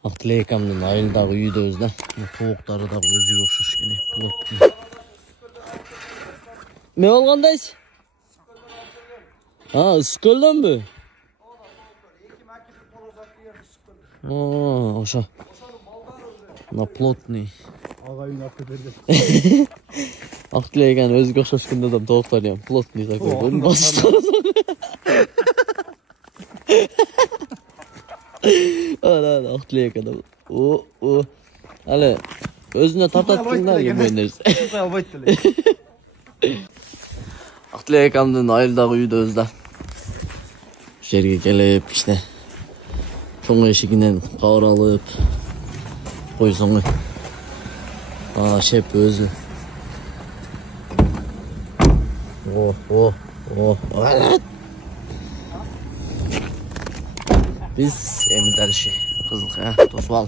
Ақтілек әкемнің айылдағы үйді өзді. Тоғықтары да өзіге ұқсас кене. Не болғандайсыз? Үскөлден бі? Оша. Мына плотный. Ағайын ақы берді. Ақтілек әкем өзіге ұқсас кенде адам тоғықтар ем. Плотный такой. Бұның басып Ақтілек адам. Әлі өзіне тартаттыңдар емей нәрсе. Ақтілек әкемнің айылдағы үйді өзді. Жерге келіп, ішіне соңғы ешігінен қауыр алып қой соңғы. Шеп өзі. Biz emin dərişi qızılıq, tosub al.